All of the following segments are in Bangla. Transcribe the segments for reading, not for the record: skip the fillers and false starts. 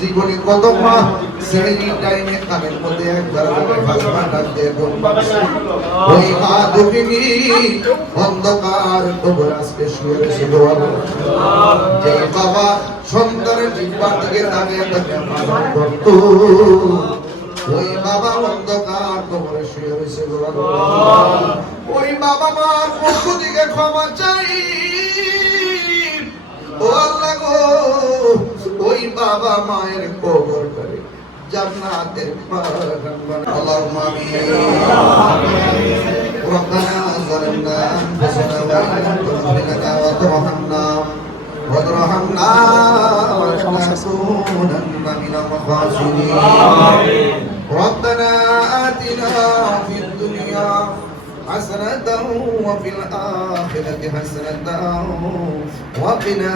জীবনে কত মা সেই টাইমে কানের মধ্যে একবার ভাষা ডাক দিয়ে ওই মা দুঃখিনী অন্ধকার কবর আজকে শুয়ে রয়েছে যে বাবা সন্তানের জিহ্বার দিকে তাকিয়ে তাকিয়ে পালন করত ওই বাবা অন্ধকার কবরে শুয়ে রয়েছে ওই বাবা মার পক্ষ থেকে ক্ষমা চাই ও আল্লাহ গো ওই বাবা মায়ের কবর করে জান্নাতের বাগান বানাও আল্লাহুম্মা আমিন রব্বানা যালামনা আনফুসানা ওয়া ইন লাম তাগফির লানা ওয়া তারহামনা وارحمنا ولنكونن من الخاسرين ربنا آتنا في الدنيا حسنة وفي الآخرة حسنة وقنا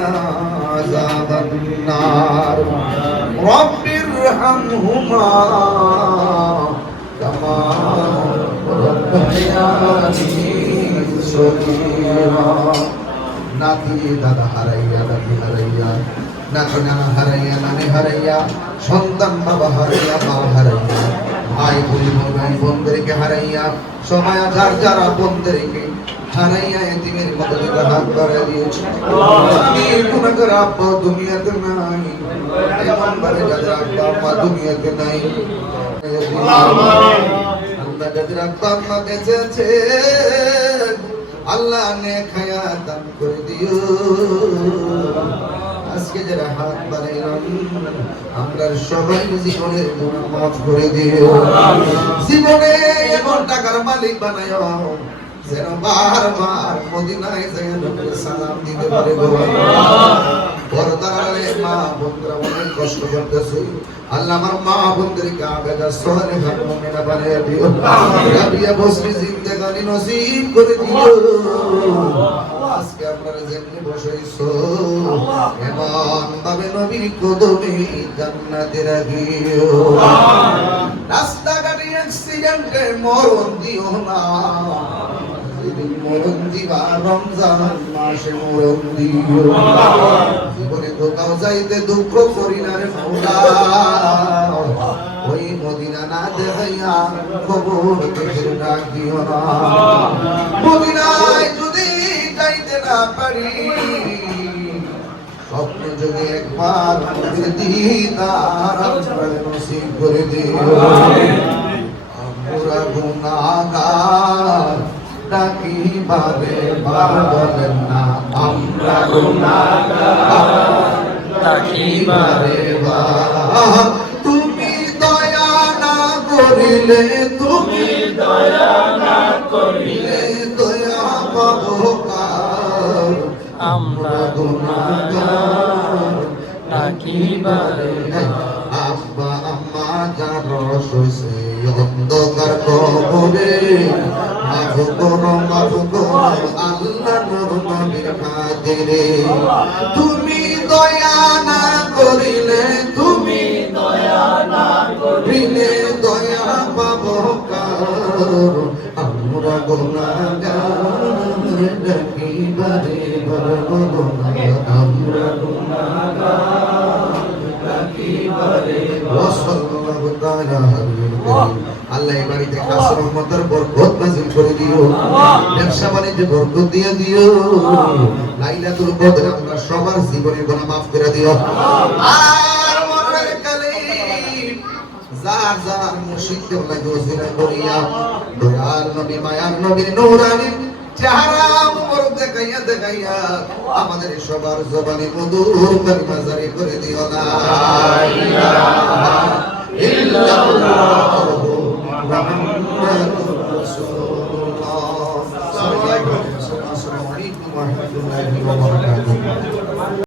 عذاب النار رب ارحمهما كما ربياني صغيرا নাতি দাদা হারাইয়া দাদি হারাইয়া নাতি নানা হারাইয়া নানি হারাইয়া সন্তান বাবা হারাইয়া মা হারাইয়া ভাই ভাই বোনদেরকে হারাইয়া সবাই যার আপনদেরকে হারাইয়া এতিমের মতো হাত বাড়িয়ে দিয়েছে আমি গুনাহগার আব্বা দুনিয়াতে নাই এমন ভাবে যাদের আব্বা মা দুনিয়াতে নাই আল্লাহ যাদের আব্বা মা বেঁচে আছে আল্লাহ নেক হায়াত দান করে দিও আজকে যারা হাত বাড়াইলাম আমরা সবাই জীবনের গুনাহ মাফ করে দিও জীবনে এমন টাকার মালিক বানায়ো যেন বারবার মদিনায় যায় নবীর সালাম দিতে পারে গো পর্দারে মা বোনরা অনেক কষ্ট করতেছে আল্লাহ আমার মা বোনদেরকে আবেদা সলিহা মুমিনা বানিয়ে দিও রাবিয়া বসরি জিন্দেগানি নসিব করে দিও আজকে আপনারা যেমনি বসেছো এমন ভাবে নবীর কদমে জান্নাতে রাখিও রাস্তাঘাটে অ্যাক্সিডেন্টে মরণ দিও না মরণ দিবা রমজান মাসে মরণ দিও জীবনে কোথাও যাইতে দুঃখ করি না রে মাওলা ওই মদিনা না দেখাইয়া খবর দেখে ডাক দিও না মদিনায় যদি যাইতে না পারি স্বপ্ন যদি একবার দিদার নসিব করে দিও আমরা গুনাহগার ডাকি বারে বার বলেন না আমরা গুনাহগার ডাকি বারে বার তুমি দয়া না করিলে তুমি দয়া না করিলে দয়া পাবো কার আমরা গুনাহগার ডাকি বারে আব্বা আম্মা যার রসে অন্ধকার কবরে মাফ করো আল্লাহ নবীর খাতিরে তুমি দয়া না করিলে তুমি দয়া না করিলে দয়া পাবো কার আমরা গুনাহগার ডাকি বারে বার গুনাহগার আমরা গুনাহগার ডাকি বারে ওয়াসাল্লাল্লাহু তাআলা আল্লাহ এই বাড়িতে খাস রহমতের বরকত নাযিল করে দিও ব্যবসা বাণিজ্যে বরকত দিয়ে দিও লাইলাতুল কদর আমরা সবার জীবনের গুনাহ maaf করে দিও আর মরণের কালে যার যার মুর্শিদকে লাগে ওসিলা করিয়া দয়াল নবী মায়ার নবীর নূরানি চেহারা মুবারক দেখাইয়া আমাদের সবার জবানে মধুর কালিমা জারি করে দিও লা ইলাহা ইল্লাল্লাহু মুহাম্মাদুর